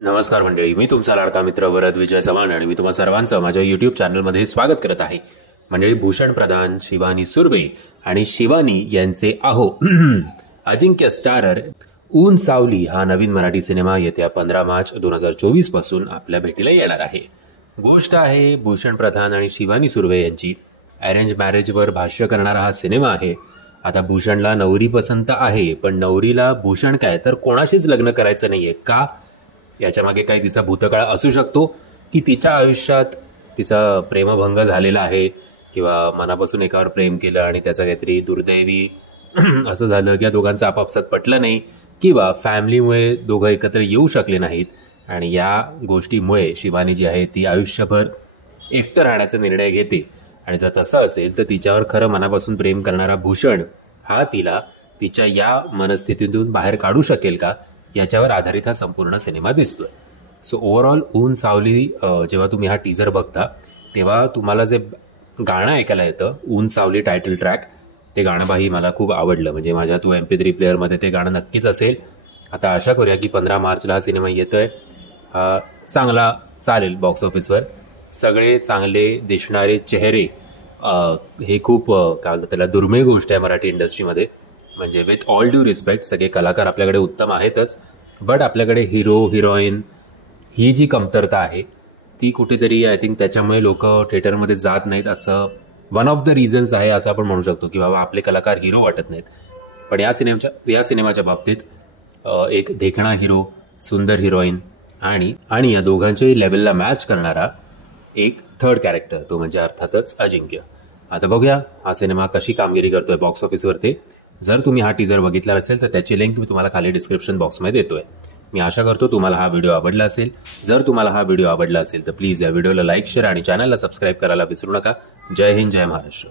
नमस्कार मंडळी, मी तुमचा लाडका मित्र वरद विजय चव्हाण आणि मी तुम्हा सर्वांचं माझ्या यूट्यूब चॅनलमध्ये स्वागत करत आहे. मंडळी, भूषण प्रधान, शिवानी सुर्वे आणि शिवानी यांचे अजिंक्य स्टारर ऊन सावली हा नवीन मराठी सिनेमा येत्या 15 मार्च 2024 पासून आपल्या भेटीला येणार आहे. गोष्ट आहे भूषण प्रधान आणि शिवानी सुर्वे यांची अरेंज मॅरेजवर भाष्य करणारा हा सिनेमा आहे. आता भूषणला नवरी पसंत आहे, पण नवरीला भूषण काय तर कोणाशीच लग्न करायचं नाहीये का? याच्या मागे काही तिचा भूतकाळ असू शकतो की तिच्या आयुष्यात तिचा प्रेमभंग झालेला आहे किंवा मनापासून एकावर प्रेम केलं आणि त्याचं काहीतरी दुर्दैवी असं झालं की या दोघांचं आपापसात पटलं नाही किंवा फॅमिलीमुळे दोघं एकत्र येऊ शकले नाहीत आणि या गोष्टीमुळे शिवानी जी आहे ती आयुष्यभर एकटं राहण्याचा निर्णय घेते. आणि जर तसं असेल तर तिच्यावर खरं मनापासून प्रेम करणारा भूषण हा तिला तिच्या या मनस्थितीतून बाहेर काढू शकेल का, याच्यावर आधारित हा संपूर्ण सिनेमा दिसतोय. सो ओव्हरऑल ऊन सावली जेव्हा तुम्ही हा टीजर बघता तेव्हा तुम्हाला जे गाणं ऐकायला येतं ऊन सावली टायटल ट्रॅक, ते गाणं बाही मला खूप आवडलं. म्हणजे माझ्या तो MP3 प्लेअरमध्ये ते गाणं नक्कीच असेल. आता आशा करूया की 15 मार्चला हा सिनेमा येतोय, हा चांगला चालेल बॉक्स ऑफिसवर. सगळे चांगले दिसणारे चेहरे हे खूप काय म्हणतात त्याला दुर्मिळ गोष्ट आहे मराठी इंडस्ट्रीमध्ये. म्हणजे विथ ऑल ड्यू रिस्पेक्ट, सगळे कलाकार आपल्याकडे उत्तम आहेतच, बट आपल्याकडे हिरो हिरोईन ही जी कमतरता आहे ती कुठेतरी आय थिंक त्याच्यामुळे लोक थिएटरमध्ये जात नाहीत, असं वन ऑफ द रिझन्स आहे असं आपण म्हणू शकतो की बाबा आपले कलाकार हिरो वाटत नाहीत. पण या सिनेमाच्या बाबतीत एक देखणा हिरो, सुंदर हिरोईन आणि या दोघांच्याही लेवलला मॅच करणारा एक थर्ड कॅरेक्टर, तो म्हणजे अर्थातच अजिंक्य. आता बघूया हा सिनेमा कशी कामगिरी करतोय बॉक्स ऑफिसवरती. जर तुम्ही हा टीजर बघितला असेल तर त्याची लिंक मी तुम्हाला खाली डिस्क्रिप्शन बॉक्समध्ये देतोय. मी आशा करतो तुम्हाला हा व्हिडिओ आवडला असेल. जर तुम्हाला हा व्हिडिओ आवडला असेल तर प्लीज या व्हिडिओला लाईक, शेअर आणि चॅनलला सबस्क्राईब करायला विसरू नका. जय हिंद, जय महाराष्ट्र.